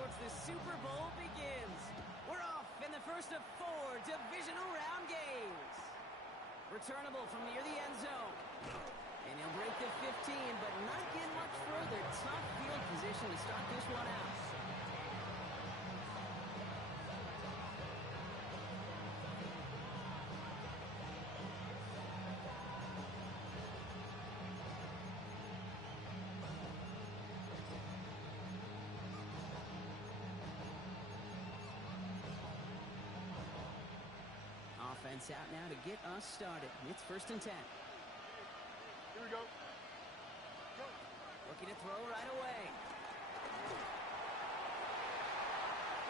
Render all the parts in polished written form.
towards the Super Bowl begins. We're off in the first of 4 divisional round games. Returnable from near the end zone. And he'll break the 15, but not get much further. Tough field position to start this one out. Offense out now to get us started. It's 1st and 10. Here we go. Looking to throw right away.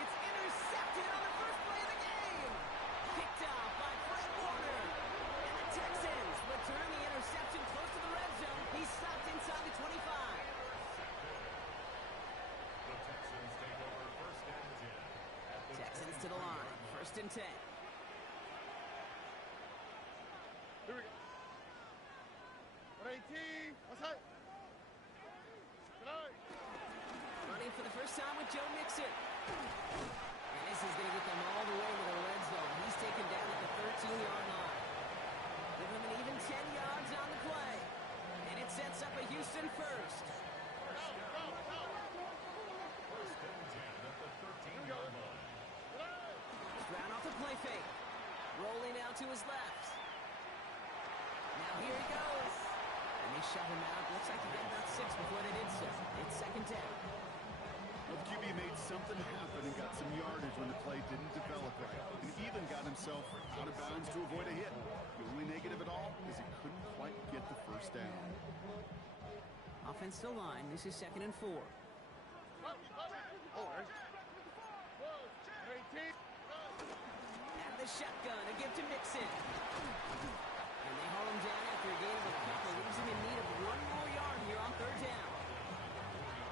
It's intercepted on the first play of the game. Picked off by Fred Warner. And the Texans return the interception close to the red zone. He's stopped inside the 25. The Texans take over 1st and 10. Texans to the line. 1st and 10. Here we go. 118. What's up? Running for the first time with Joe Mixon. And this is going to get them all the way to the red zone. He's taken down at the 13-yard line. Give him an even 10 yards on the play. And it sets up a Houston first. First and 10 at the 13-yard line. Stroud off the play fake. Rolling out to his left. Now here he goes. And they shut him out. Looks like he got about 6 before they did so. It's 2nd down. Well, the QB made something happen and got some yardage when the play didn't develop right. And even got himself out of bounds to avoid a hit. The only negative at all is he couldn't quite get the first down. Offense to line. This is 2nd and 4. Oh, 18. Out of the shotgun. A give to Mixon. And they haul him down after a gain of a couple. Leaves him in need of 1 more yard here on 3rd down.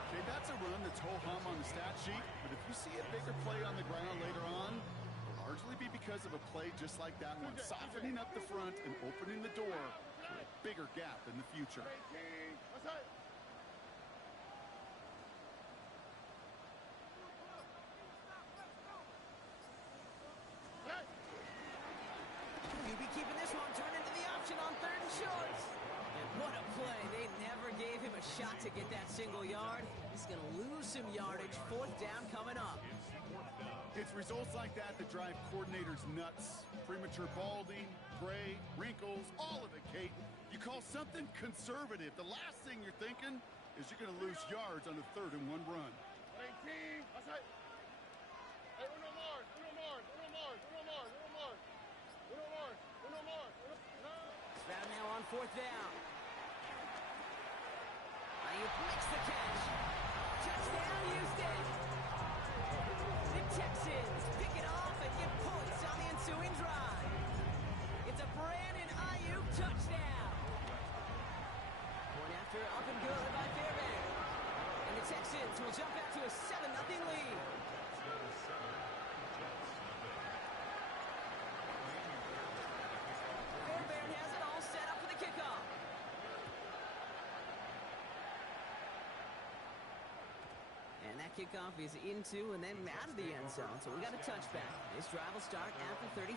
Okay, that's a run that's ho-hum on the stat sheet, but if you see a bigger play on the ground later on, it'll largely be because of a play just like that one, softening up the front and opening the door for a bigger gap in the future. 18. What's up? You'll be keeping this one turned into the option on 3rd and short. And what a play. They never gave him a shot to get that single yard. He's going to lose some yardage. 4th down coming up. It's results like that that drive coordinators nuts. Premature balding, gray, wrinkles, all of it, Kate. You call something conservative. The last thing you're thinking is you're going to lose yards on a 3rd and 1 run. 18. What's up? Hey, uno more. Stroud now on 4th down. Ayuk makes the catch. Touchdown, Houston. The Texans pick it off and get points on the ensuing drive. It's a Brandon Ayuk touchdown. Point after up and good by Fairbairn. And the Texans will jump out to a 7-0 lead. Fairbairn has it all set up for the kickoff. And that kickoff is into and then out of the end zone. So we got a touchback. This drive will start at the 35.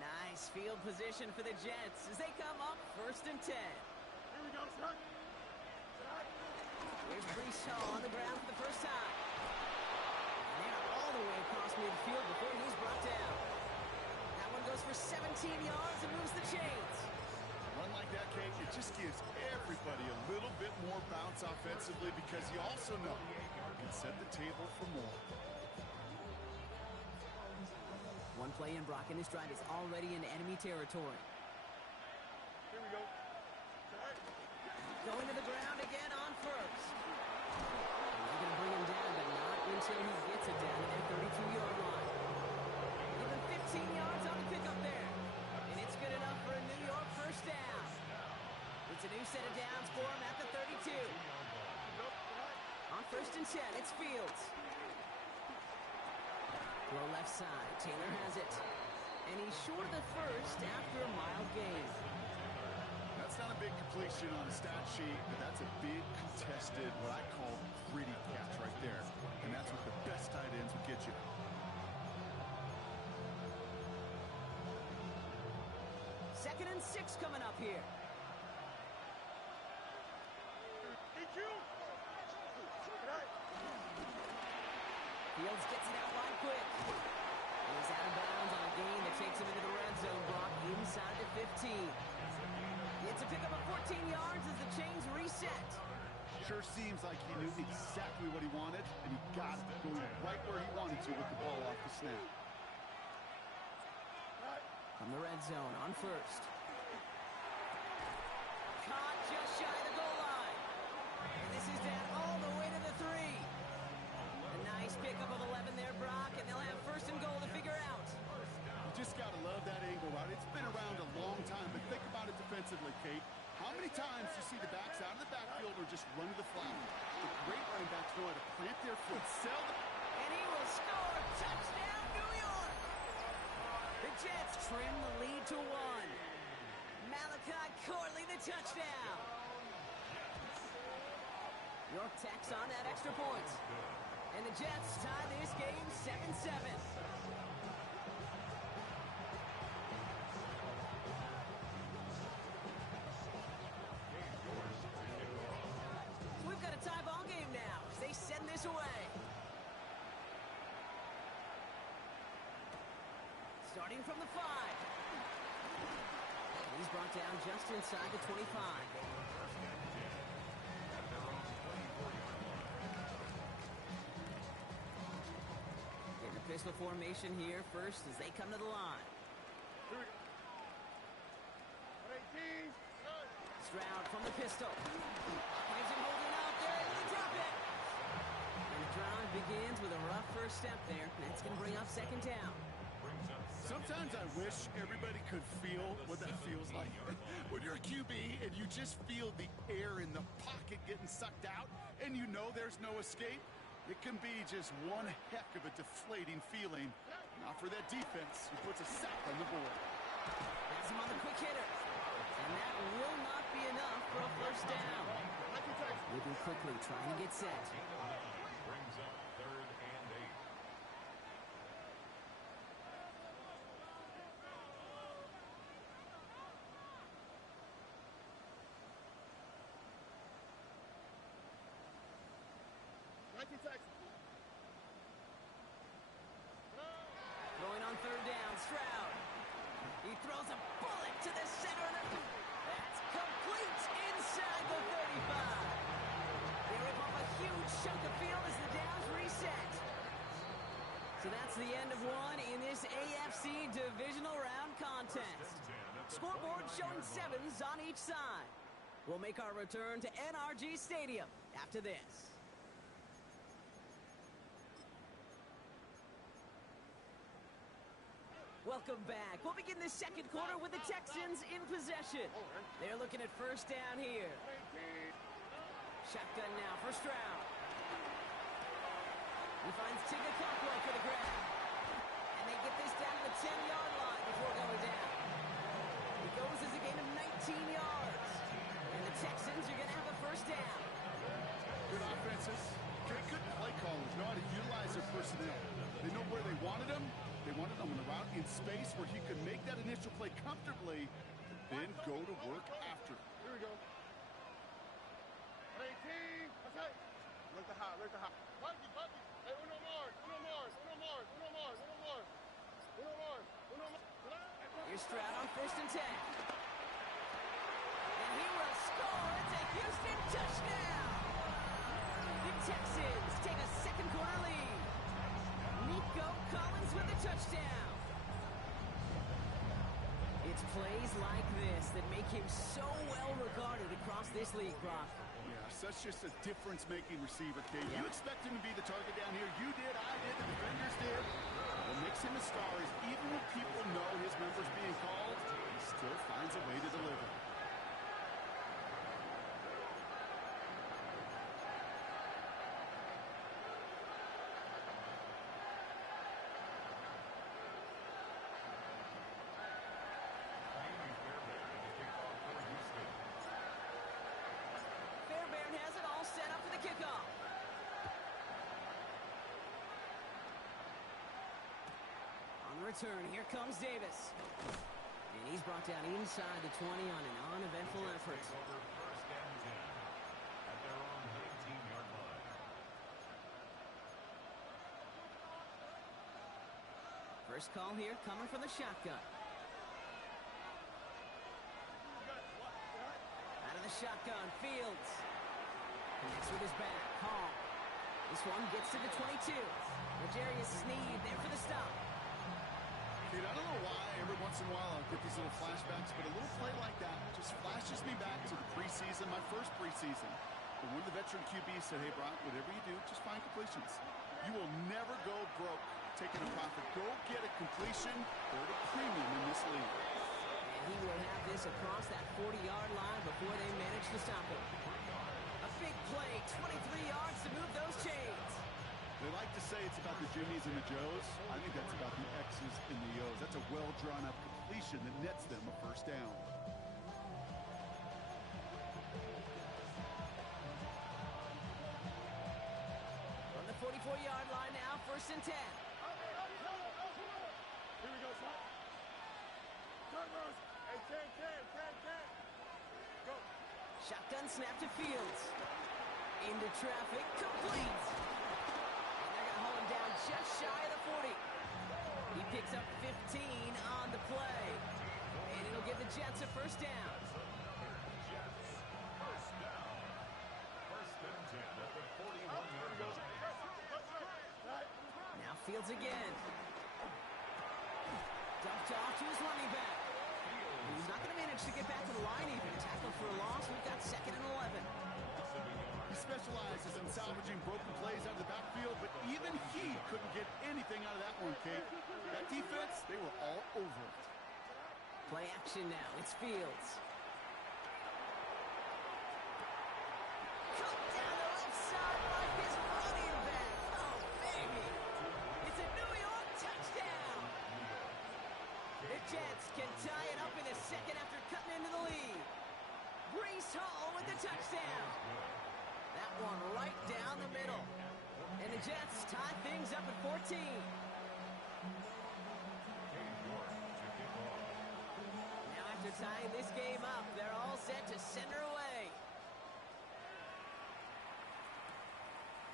Nice field position for the Jets as they come up 1st and 10. Here we go, son. Here's Brees Hall on the ground for the first time. And they're all the way across midfield before he's brought down. That one goes for 17 yards and moves the chains. Run like that, Kate, it just gives everybody a little bit more bounce offensively because you also know you can set the table for more. One play in, Brock, and this drive is already in enemy territory. Here we go. Going to the ground again on 1st. And they're going to bring him down, but not until he gets it down to their 32-yard line. Even 15 yards on the pickup there. And it's good enough for a New York first down. It's a new set of downs for him at the 32. On 1st and 10, it's Fields. Throw left side. Taylor has it. And he's short of the first after a mild gain. That's not a big completion on the stat sheet, but that's a big contested, what I call gritty catch right there. And that's what the best tight ends will get you. Second and 6 coming up here. Fields gets it out right quick. He's out of bounds on a gain that takes him into the red zone block inside the 15. It's a pickup of 14 yards as the chains reset. Sure seems like he knew exactly what he wanted, and he got it going right where he wanted to with the ball off the snap. From the red zone on first. Caught just shy of the goal line. And this is down all the way to the 3. A nice pickup of 11 there, Brock, and they'll have first and goal to figure out. You just got to love that angle, right? It's been around a long time, but think about it defensively, Kate. How many times do you see the backs out of the backfield or just run to the flat? The great running backs know how to plant their foot, and he will score. Touchdown, New York! The Jets trim the lead to 1. Malachi Corley, the touchdown. York tacks on that extra point. And the Jets tie this game 7-7. We've got a tie ball game now as they send this away. Starting from the 5. He's brought down just inside the 25. In the pistol formation here first as they come to the line. Stroud from the pistol. Finds him holding out there, and they drop it. And the drive begins with a rough first step there. That's going to bring up second down. Sometimes I wish everybody could feel what that feels like. When you're a QB and you just feel the air in the pocket getting sucked out and you know there's no escape, it can be just one heck of a deflating feeling. Not for that defense who puts a sack on the board. Has him on the quick hitter. And that will not be enough for a first down. Moving quickly, trying to get set. Brings up third and 8. Throwing on third down, Stroud. He throws a bullet to the center of the... That's complete inside the 35. They rip off a huge chunk of field as the downs reset. So that's the end of one in this AFC divisional round contest. Scoreboard showing 7s on each side. We'll make our return to NRG Stadium after this. Welcome back. We'll begin the second quarter with the Texans in possession. They're looking at first down here. Shotgun now for Stroud. He finds Tigakoplo for the grab. And they get this down to the 10-yard line before going down. It goes as a gain of 19 yards. And the Texans are going to have a first down. Good offenses. Good play callers know how to utilize their personnel. They know where they wanted them. They wanted him in a route in space where he could make that initial play comfortably, then go to work after. Here we go. 18. Okay. Look the high. Bucky. Hey, uno more. Here's Stroud on first and 10. And he will score. It's a Houston touchdown. The Texans take a second quarter lead. Nico Collins with the touchdown. It's plays like this that make him so well regarded across this league, Brock. Yeah, such just a difference-making receiver, Kate. You expect him to be the target down here. You did, I did, the defenders did. What makes him a star is even when people know his number's being called, he still finds a way to deliver. return. Here comes Davis. And he's brought down inside the 20 on an uneventful effort. Take over first and 10 at their own 19-yard line. First call here coming from the shotgun. Out of the shotgun, Fields. Connects with his back, Hall. This one gets to the 22. L'Jarius Sneed there for the stop. Dude, I don't know why every once in a while I'll get these little flashbacks, but a little play like that just flashes me back to the preseason, my first preseason. When one of the veteran QBs said, hey, Brock, whatever you do, just find completions. You will never go broke taking a profit. Go get a completion. They're at a premium in this league. And he will have this across that 40-yard line before they manage to stop him. A big play, 23 yards to move those chains. They like to say it's about the Jimmies and the Joes. I think that's about the X's and the O's. That's a well-drawn-up completion that nets them a first down. From the 44-yard line now, first and 10. Here we go, son. Turnovers. Hey, 10. Go. Shotgun snap to Fields. Into traffic, complete. Down just shy of the 40. He picks up 15 on the play. And it'll give the Jets a first down. Jets, first down. First and 10 at the 41-yard line. Now Fields again. Dumped off to his running back. He's not going to manage to get back to the line even. Tackle for a loss. We've got second and 11. He specializes in salvaging broken plays out of the backfield, but even he couldn't get anything out of that one, Kate. That defense, they were all over it. Play action now. It's Fields. Cut down the left side like his running back. Oh, baby. It's a New York touchdown. The Jets can tie it up in the second after cutting into the lead. Breece Hall with the touchdown. That one right down the middle. And the Jets tie things up at 14. Now after tying this game up, they're all set to send her away.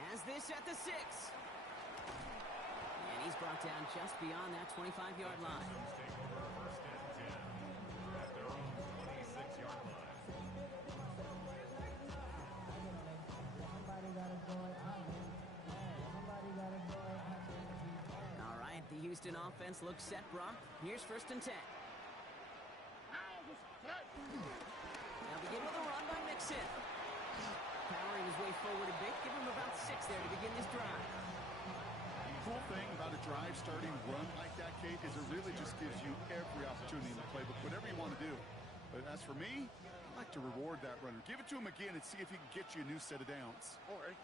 Has this at the 6. And he's brought down just beyond that 25-yard line. Take over first and 10 at their own 26-yard line. All right, the Houston offense looks set, Brock. Here's first and 10. Now begin with a run by Mixon. Powering his way forward a bit. Give him about 6 there to begin this drive. The cool thing about a drive starting run like that, Kate, is it really just gives you every opportunity in the playbook, whatever you want to do. But as for me, I like to reward that runner. Give it to him again and see if he can get you a new set of downs. All right.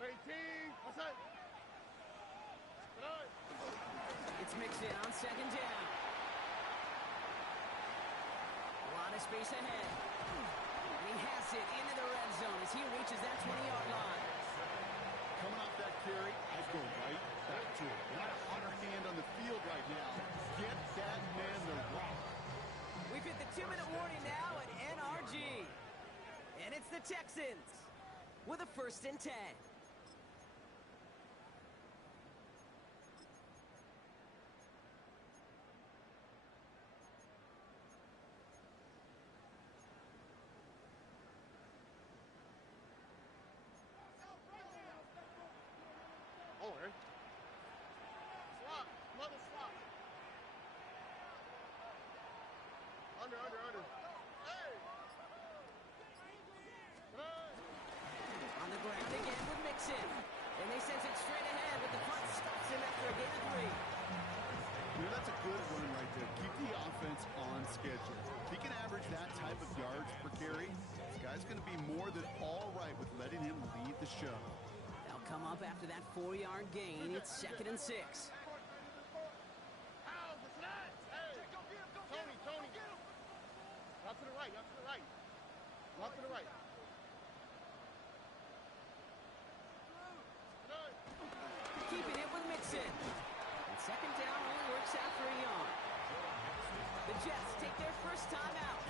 18. What's that? It's Mixon on second down. A lot of space ahead. And he has it into the red zone as he reaches that 20-yard line. Coming off that carry, I go right back to it. Not a hotter hand on the field right now. Get that man the rock. We've hit the 2-minute warning now at NRG. And it's the Texans with a first and 10. All right. Swap. Another swap. Under. Hey! On the ground again with Mixon. And they send it straight ahead, but the punt stops him after a gain of 3. You know, that's a good run right there. Keep the offense on schedule. If he can average that type of yards per carry, this guy's going to be more than all right with letting him lead the show. They'll come up after that 4-yard gain. It's second and 6. Tony. Out to the right. Keeping it with Mixon. And Second down only works out for a yard. The Jets take their first time out.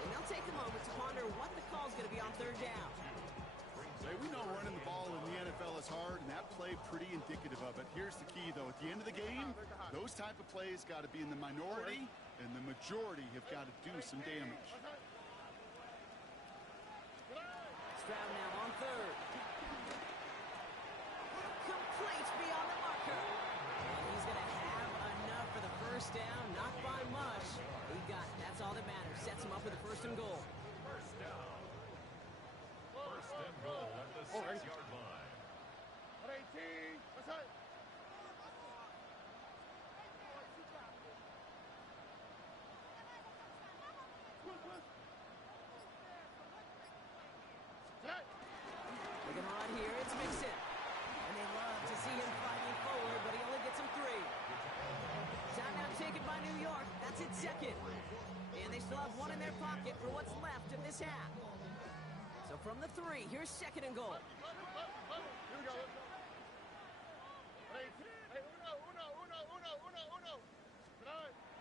And they'll take a moment to ponder what the call's going to be on third down. Hey, we know running the ball in the NFL is hard, and that play pretty indicative of it. Here's the key, though. At the end of the game, those type of plays got to be in the minority, and the majority have got to do some damage. Stroud now on third. Complete beyond the marker. And he's going to have enough for the first down. Not by much. He got it. That's all that matters. Sets him up with the first and goal. First down. First and goal at the 6-yard line. 18. What's that? Looking hard here, it's Mixon. And they love to see him fighting forward, but he only gets him 3. Timeout taken by New York. That's its second. And they still have one in their pocket for what's left of this half. So from the 3, here's second and goal. Here we go.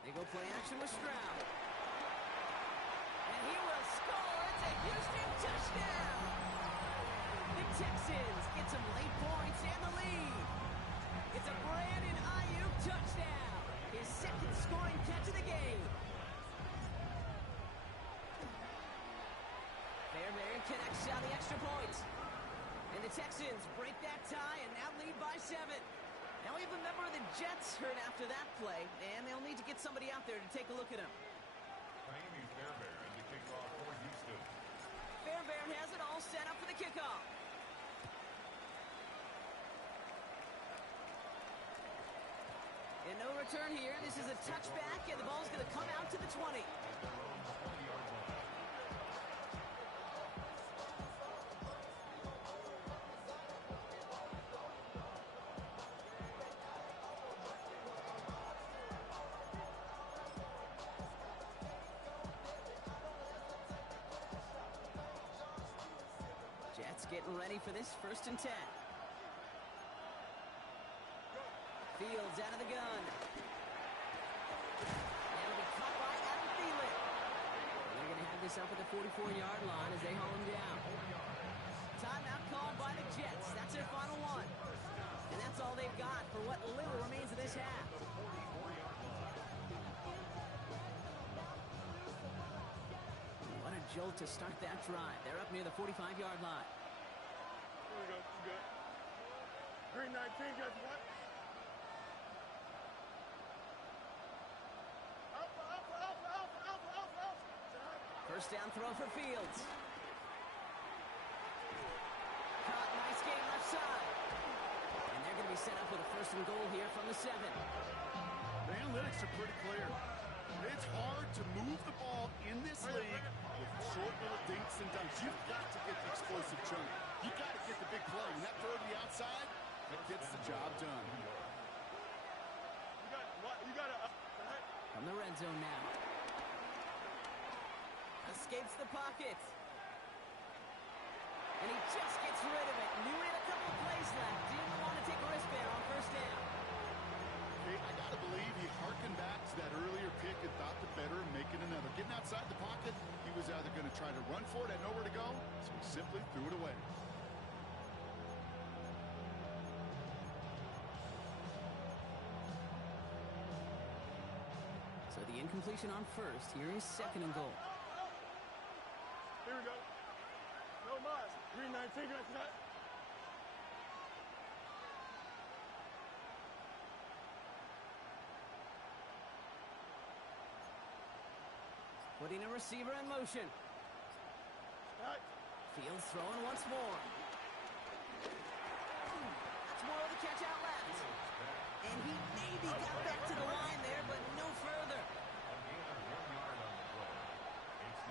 They go play action with Stroud. And he will score. It's a Houston touchdown. The Texans get some late points and the lead. It's a Brandon Ayuk touchdown. His second scoring catch of the game. Fairbairn connects out the extra point. And the Texans break that tie and now lead by 7. Now we have a member of the Jets hurt after that play, and they'll need to get somebody out there to take a look at him. Miami Fairbairn to kick off for Houston. Fairbairn has it all set up for the kickoff. And no return here. This is a touchback, and the ball's going to come out to the 20. Jets getting ready for this 1st and 10. Fields out of the gun. And it'll be caught by Adam Thielen. They're going to have this up at the 44-yard line as they haul him down. Timeout called by the Jets. That's their final one. And that's all they've got for what little remains of this half. What a jolt to start that drive. They're up near the 45-yard line. Here we go. Good. Green 19, guys. What? First down throw for Fields. Caught, nice game left side. And they're going to be set up with a first and goal here from the 7. The analytics are pretty clear. It's hard to move the ball in this league with short little dinks and dunks. You've got to get the explosive chunk. You've got to get the big play. And that throw to the outside, that gets the job done. You got to From the red zone now. Escapes the pocket. And he just gets rid of it. Knew he had a couple of plays left. Didn't want to take a risk there on first down. Okay, I got to believe he harkened back to that earlier pick and thought the better of making another. Getting outside the pocket, he was either going to try to run for it, had nowhere to go, so he simply threw it away. So the incompletion on first. Here is second and goal. Here we go. No mas. Green 19, guys. Putting a receiver in motion. Right. Fields throwing once more. That's more of the catch out left. And he maybe got back to the line there, but no further.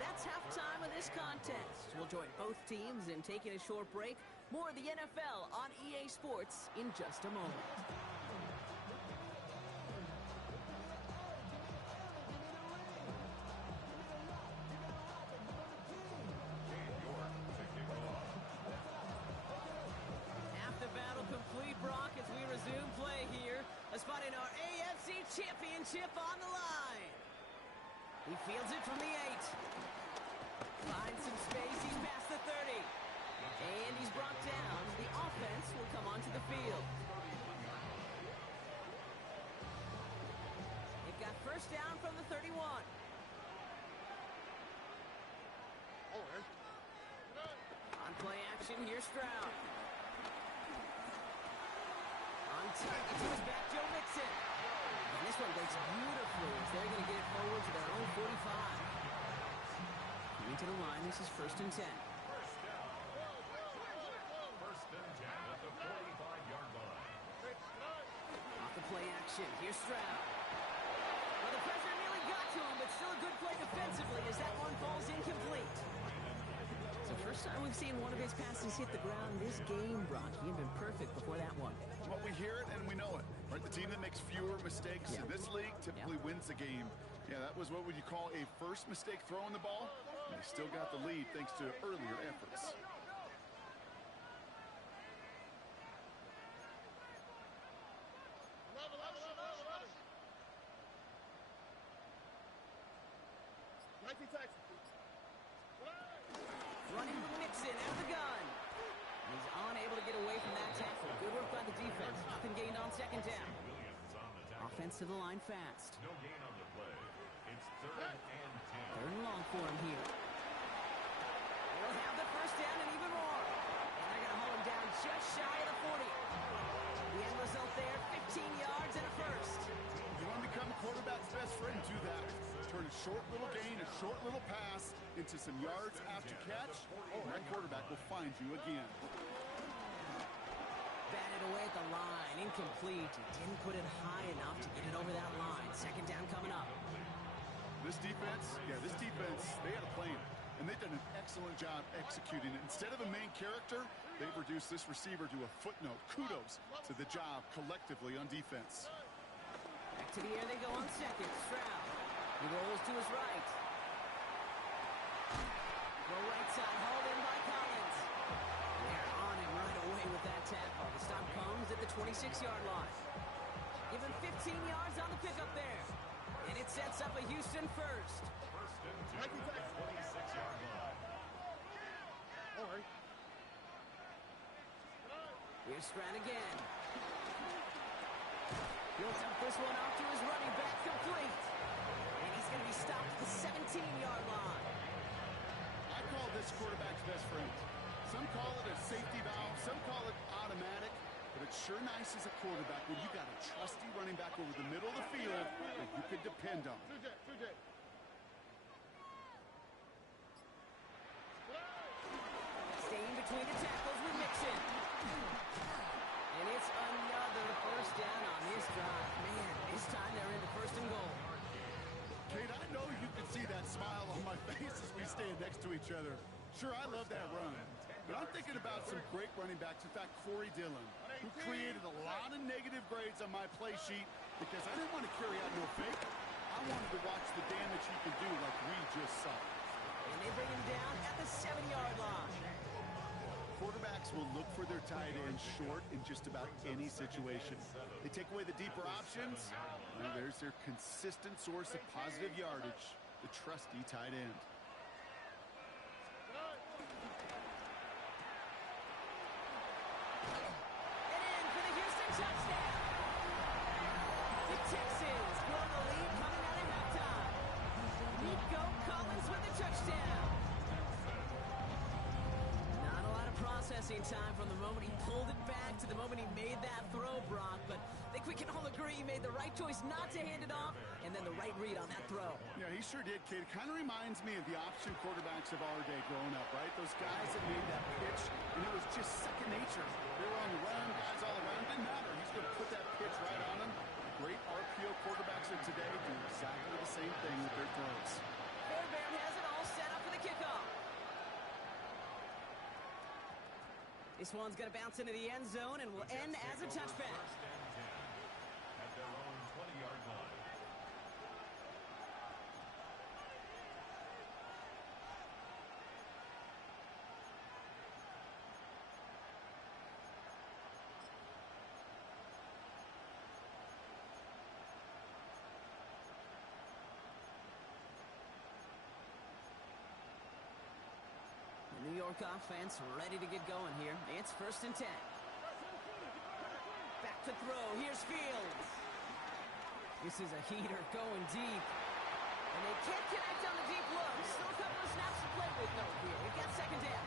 That's halftime of this contest. We'll join both teams in taking a short break. More of the NFL on EA Sports in just a moment. Half the battle complete, Brock, as we resume play here. A A spot in our AFC Championship on the line. He fields it from the 8. Finds some space. He's past the 30. And he's brought down. The offense will come onto the field. They've got first down from the 31. On play action, here's Stroud. On target to his back, Joe Mixon. And this one breaks beautifully as they're going to get it forward to their own 45. Coming to the line, this is first and 10. First down. First and 10 at the 45-yard line. Off the play action, here's Stroud. Well, the pressure nearly got to him, but still a good play defensively as that one falls incomplete. So first time we've seen one of his passes hit the ground this game, Brock. He had been perfect before that one. Well, we hear it and we know it. Right? The team that makes fewer mistakes in this league typically wins the game. Yeah, that was what would you call a first mistake throwing the ball. And they still got the lead thanks to earlier efforts. Running with Mixon out of the gun. He's unable to get away from that tackle. Good work by the defense. Nothing gained on second down. Williams on the tackle. Offense to the line fast. No gain on the play. It's third and 10. Third and long for him here. They'll have the first down and even more. And they're going to hold him down just shy of the 40. The end result there, 15 yards and a first. You want to become a quarterback's best friend, do that. Turn a short little gain, a short little pass into some yards after catch, and that quarterback will find you again. Batted away at the line, incomplete. He didn't put it high enough to get it over that line. Second down coming up. This defense, they had a plan, and they've done an excellent job executing it. Instead of a main character, they've reduced this receiver to a footnote. Kudos to the job collectively on defense. Back to the air they go on second. Stroud. He rolls to his right. Go right side, hauled in by Collins. They're on him right away with that tackle. The stop comes at the 26-yard line. Give him 15 yards on the pickup there. And it sets up a Houston first. First and 10 at the 26-yard line. Here's Stroud again. He'll dump this one off to his running back, complete. And he's going to be stopped at the 17-yard line. I call this quarterback's best friend. Some call it a safety valve, some call it automatic, but it's sure nice as a quarterback when you got a trusty running back over the middle of the field that you can depend on. Staying between the tackles with Mixon. And it's another first down on this drive. Man, this time they're into first and goal. Kate, I know you can see that smile on my face as we stand next to each other. Sure, I love that run. But I'm thinking about some great running backs. In fact, Corey Dillon, who created a lot of negative grades on my play sheet because I didn't want to carry out no fake. I wanted to watch the damage he could do like we just saw. And they bring him down at the 7-yard line. Quarterbacks will look for their tight end short in just about any situation. They take away the deeper options, and there's their consistent source of positive yardage, the trusty tight end. And in for the Houston touchdown. The Texans grow the lead coming out of halftime. Nico Collins with the touchdown. Not a lot of processing time from the moment he pulled it back to the moment he made that throw, Brock. But I think we can all agree he made the right choice not to hand it off, and then the right read on that throw. Yeah, he sure did, kid. It kind of reminds me of the option quarterbacks of our day growing up, right? Those guys that made that pitch, and it was just second nature. They were on the run, guys all around. It didn't matter. He's going to put that pitch right on them. Great RPO quarterbacks of today do exactly the same thing with their throws. Fairbairn has it all set up for the kickoff. This one's going to bounce into the end zone and will end as a touchback. First and 10 at their own 20-yard line. York offense ready to get going here. It's 1st and 10. Back to throw. Here's Fields. This is a heater going deep. And they can't connect on the deep look. Still a couple of snaps to play with, though, here. We've got 2nd down.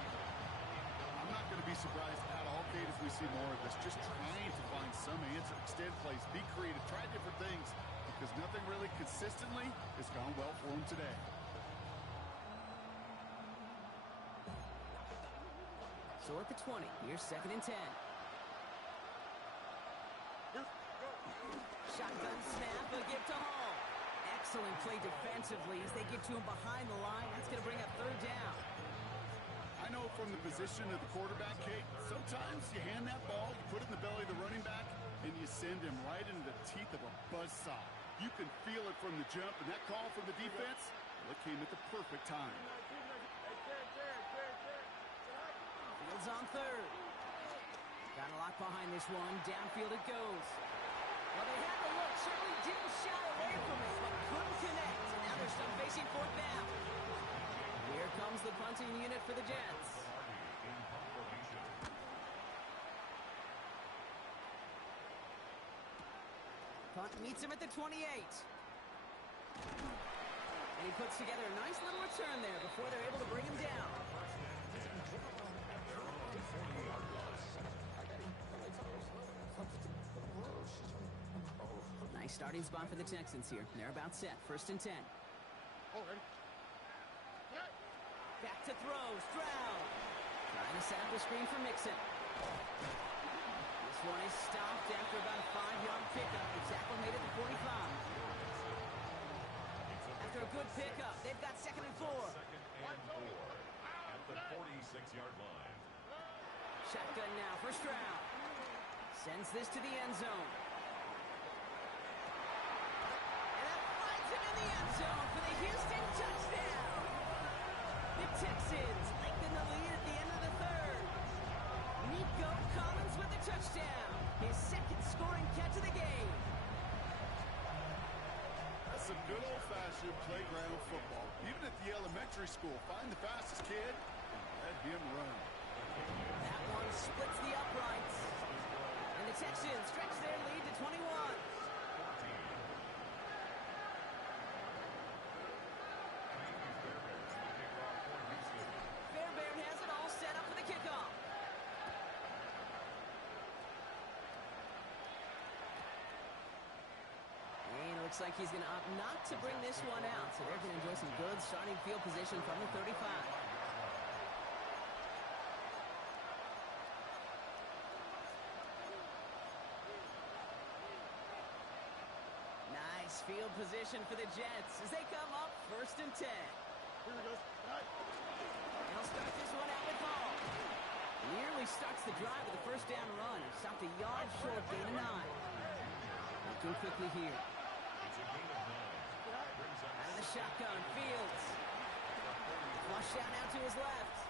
I'm not going to be surprised at all, Kate, if we see more of this. Just trying to find some answer. Extend plays. Be creative. Try different things. Because nothing really consistently has gone well for him today. So at the 20, here's 2nd and 10. Shotgun snap, a give to Hall. Excellent play defensively as they get to him behind the line. That's going to bring up 3rd down. I know from the position of the quarterback, Kate, sometimes you hand that ball, you put it in the belly of the running back, and you send him right into the teeth of a buzzsaw. You can feel it from the jump, and that call from the defense, well, it came at the perfect time. Fields on 3rd. Got a lock behind this one. Downfield it goes. Well, they had the look. Certainly didn't shy away from it, but couldn't connect. And now they're still facing 4th down. Here comes the punting unit for the Jets. Punt meets him at the 28. And he puts together a nice little return there before they're able to bring him down. Nice starting spot for the Texans here. They're about set. 1st and 10. Back to throw. Stroud. Trying to set up the screen for Mixon. This one is stopped after about a 5-yard pickup. The tackle made it to 45. After a good pickup, they've got 2nd and 4. 2nd and 4 at the 46-yard line. Shotgun now for Stroud. Sends this to the end zone. And that finds him in the end zone for the Houston touchdown. The Texans lengthen the lead at the end of the 3rd. Nico Collins with the touchdown. His 2nd scoring catch of the game. That's some good old-fashioned playground football. Even at the elementary school, find the fastest kid and let him run. That one splits the uprights. And the Texans stretch their lead to 21. Fairbairn has it all set up for the kickoff. And it looks like he's going to opt not to bring this one out. So they're going to enjoy some good starting field position from the 35. Nice field position for the Jets as they come up 1st and 10. They'll start this one out with Hall. Nearly starts the drive with a 1st down run. Stopped a yard short, gain of 9. Looking quickly here. Out of the shotgun, Fields. Flush down out to his left.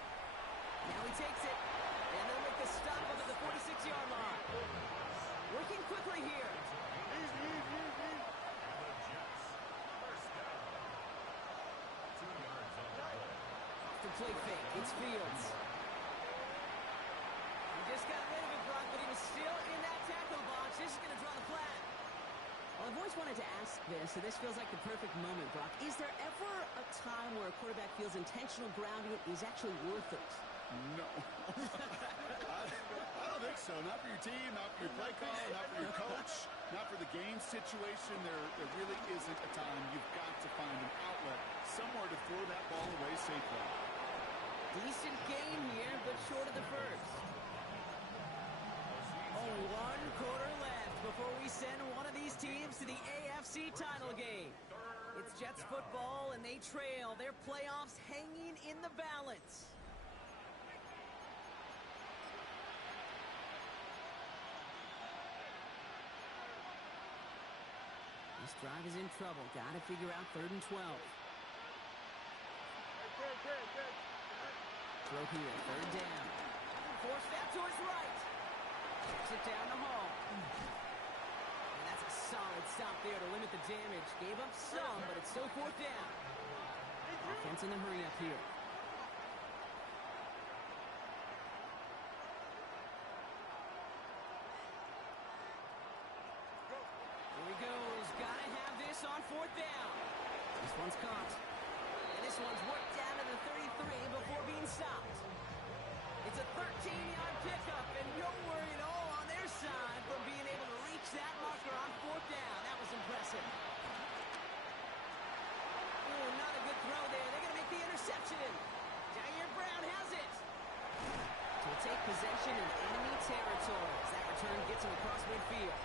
Now he takes it. And they'll make the stop up at the 46-yard line. Working quickly here. Off the play fake, it's Fields. He just got rid of it, Brock, but he was still in that tackle box. This is going to draw the flag. Well, I've always wanted to ask this, so this feels like the perfect moment, Brock. Is there ever a time where a quarterback feels intentional grounding is actually worth it? No. I don't think so. Not for your team, not for your play call, not for your coach, not for the game situation. There really isn't a time. You've got to find an outlet, somewhere to throw that ball away safely. Decent game here, but short of the 1st. Only 1 quarter left before we send one of these teams to the AFC title game. It's Jets football, and they trail. Their playoffs hanging in the balance. This drive is in trouble. Got to figure out 3rd and 12. Throw here, 3rd down. Forced out to his right. Checks it down the hall. And that's a solid stop there to limit the damage. Gave up some, but it's still 4th down. Offense in the hurry up here. fourth down. This one's caught. And this one's worked down to the 33 before being stopped. It's a 13-yard pickup, and no worry at all on their side from being able to reach that marker on fourth down. That was impressive. Oh, not a good throw there. They're going to make the interception. Jair Brown has it. To take possession in enemy territory as that return gets him across midfield.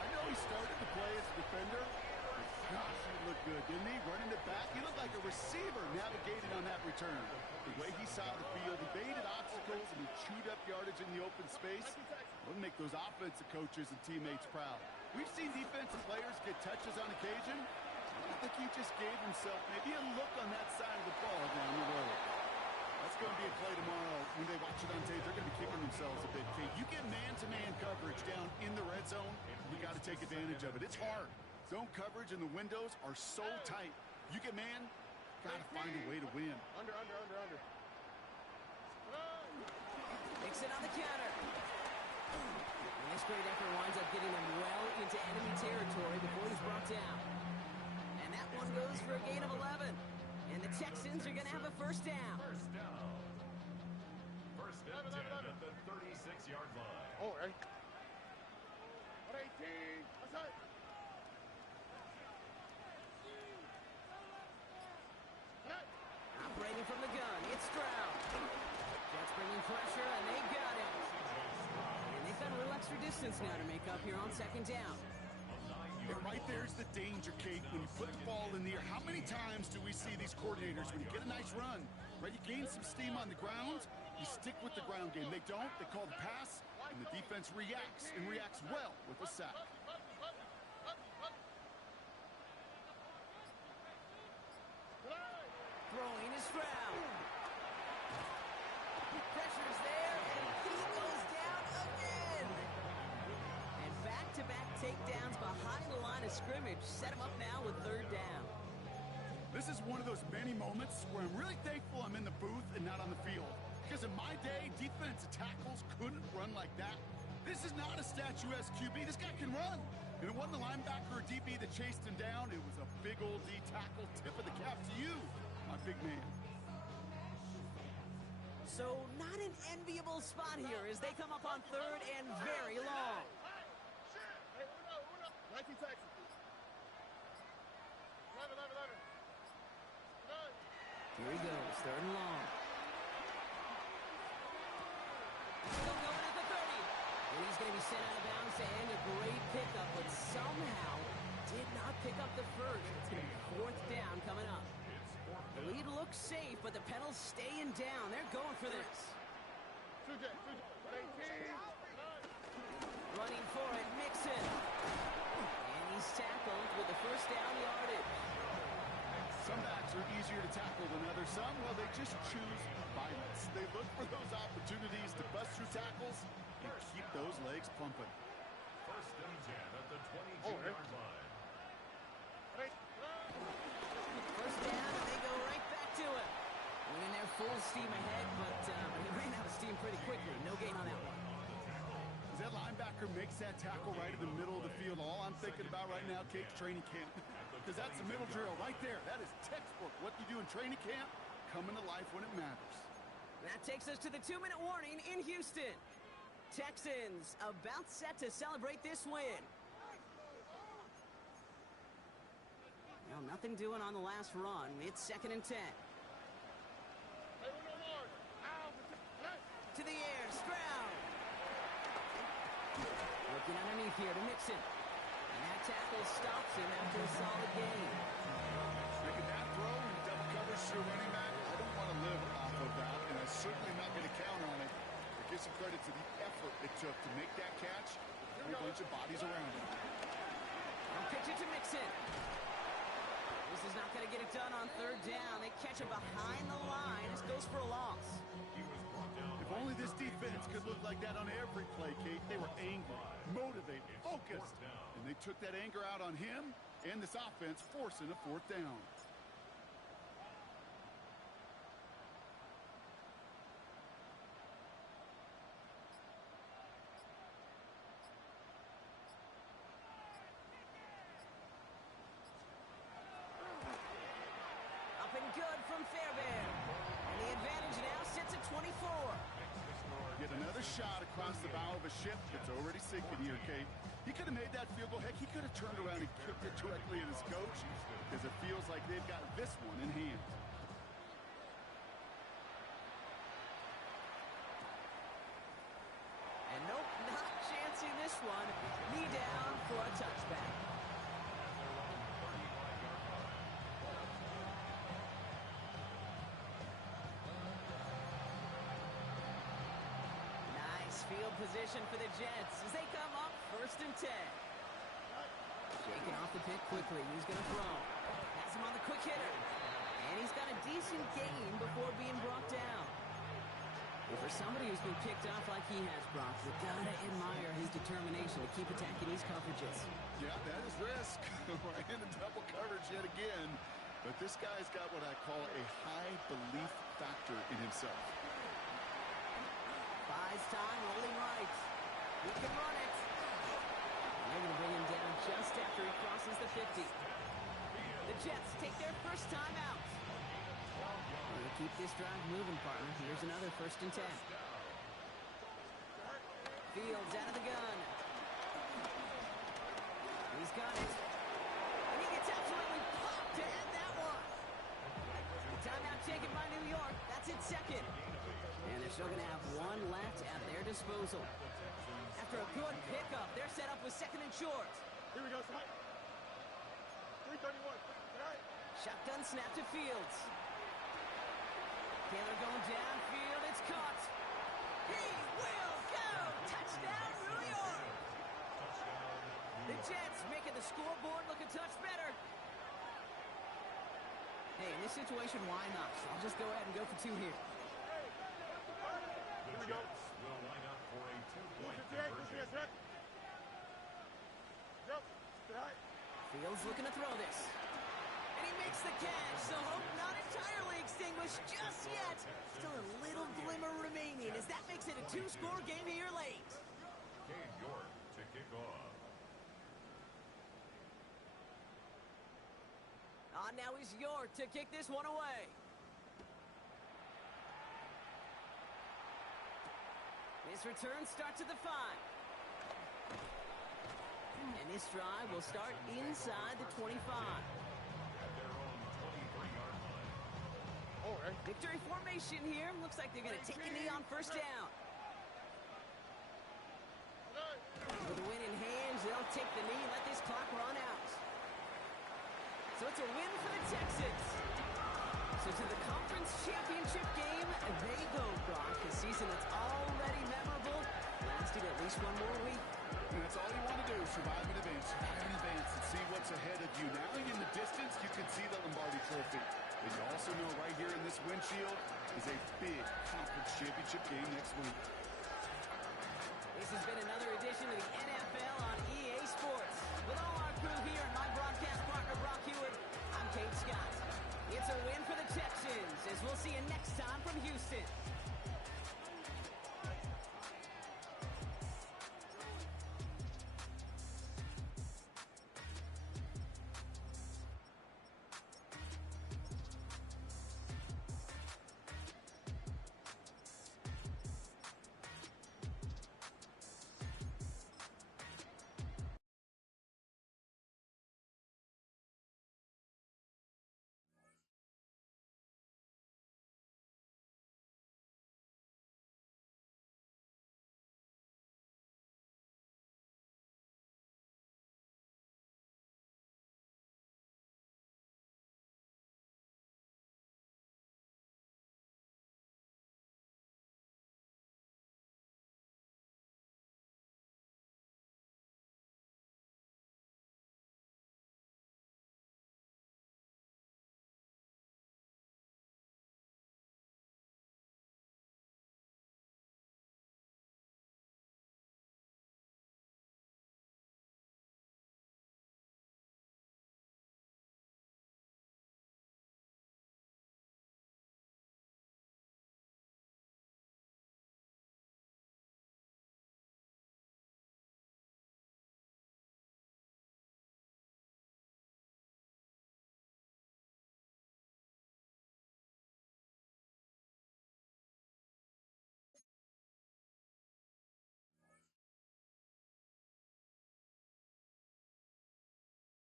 I know he started to play as a defender, but gosh, he looked good, didn't he? Running it back, he looked like a receiver navigating on that return. The way he saw the field, he baited obstacles, and he chewed up yardage in the open space. It'll make those offensive coaches and teammates proud. We've seen defensive players get touches on occasion. I think he just gave himself maybe a look on that side of the ball down the road. That's going to be a play tomorrow. When they watch it on tape, they're going to be kicking themselves a bit. Kate, you get man-to-man coverage down in the red zone, you got to take advantage of it. It's hard. Zone coverage and the windows are so tight. You get man, got to find a way to win. Under. Makes it on the counter. And this great effort winds up getting him well into enemy territory before he's brought down. And that one goes for a gain of 11. And the Texans are going to have a first down. First down. First and 10 at the 36-yard line. Oh, right. 18. Outside. Operating from the gun, it's Stroud. Jets bringing pressure, and they got it. And they've got a little extra distance now to make up here on second down. And right there's the danger, Kate. When you put the ball in the air, how many times do we see these coordinators, when you get a nice run, right, you gain some steam on the ground, you stick with the ground game. They don't. They call the pass, and the defense reacts, and reacts well with a sack. Throwing is Stroud. Pressure's there, and he goes down again. And back-to-back takedowns behind the line of scrimmage set him up now with third down. This is one of those many moments where I'm really thankful I'm in the booth and not on the field. Because in my day, defensive tackles couldn't run like that. This is not a statuesque QB. This guy can run. And it wasn't a linebacker or DB that chased him down. It was a big old D tackle. Tip of the cap to you, my big man. So not an enviable spot here as they come up on third and very long. Hey, uno. 19 Texas. 11. Here he goes, third and long. Still going at the 30. And he's going to be sent out of bounds to end a great pickup, but somehow did not pick up the first. It's going to be fourth down coming up. The lead looks safe, but the pedals staying down. They're going for this. 2 J. 18. Running for it, Mixon. And he's tackled with the first down yardage. Some backs are easier to tackle than others. Some, well, they just choose violence. They look for those opportunities to bust through tackles and keep those legs pumping. First and 10 at the 22-yard line. First down, and they go right back to it. Went in there full steam ahead, but he ran out of steam pretty quickly. No gain on that one. As that linebacker makes that tackle right in the middle of the field, all I'm thinking about right now, Kate's training camp. Because that's the middle drill right there. That is textbook. What you do in training camp, coming to life when it matters. That takes us to the 2-minute warning in Houston. Texans about set to celebrate this win. Well, nothing doing on the last run. It's second and 10. To the air, Stroud. Looking underneath here to Mixon. And that tackle stops him after a solid gain. Making that throw and double coverage to a running back, I don't want to live off of that, and I'm certainly not going to count on it. But give some credit to the effort it took to make that catch with a bunch of bodies around him. I'll pitch it to Mixon. This is not going to get it done on third down. They catch him behind the line. This goes for a loss. If only this defense could look like that on every play, Kate. They were angry, motivated, focused. And they took that anger out on him and this offense, forcing a fourth down. Get another shot across the bow of a ship that's already sinking here, Kate. He could have made that field goal. Heck, he could have turned around and kicked it directly at his coach because it feels like they've got this one in hand. And nope, not chancing this one. Knee down for a touchback. Nice field position for the Jets as they come up 1st and 10. Shaking off the pick quickly. He's going to throw. Has him on the quick hitter. And he's got a decent gain before being brought down. Well, for somebody who's been picked off like he has, Brock, you gotta admire his determination to keep attacking these coverages. Yeah, that is risk. We're in a double coverage yet again. But this guy's got what I call a high belief factor in himself. Buys time, rolling right. He can run it. And they're going to bring him down just after he crosses the 50. The Jets take their first time out. We'll keep this drive moving, partner. Here's another 1st and 10. Fields out of the gun. He's got it. And he gets absolutely popped to end that one. The timeout taken by New York. That's its 2nd. And they're still going to have one left at their disposal. After a good pickup, they're set up with 2nd and short. Here we go, son. 3:31. Shotgun snap to Fields. Taylor going downfield. It's caught. He will go. Touchdown, New York. The Jets making the scoreboard look a touch better. Hey, in this situation, why not? I'll just go ahead and go for 2 here. The Jets will line up for a 2-point conversion. Fields looking to throw this. And he makes the catch, so hope not entirely extinguished just yet. Still a little glimmer remaining as that makes it a 2-score game here late. Cade York to kick off. Now is York to kick this one away. This return starts at the 5. And this drive will start inside the 25. At their own 23-yard line. Victory formation here. Looks like they're going to take a knee on 1st down. With the win in hand, they'll take the knee and let this clock run out. So it's a win for the Texans. So to the conference championship game, they go, Brock. A season that's already memorable, lasting at least 1 more week. And that's all you want to do, survive and advance and see what's ahead of you. Now in the distance, you can see the Lombardi Trophy. But you also know right here in this windshield is a big conference championship game next week. This has been another edition of the NFL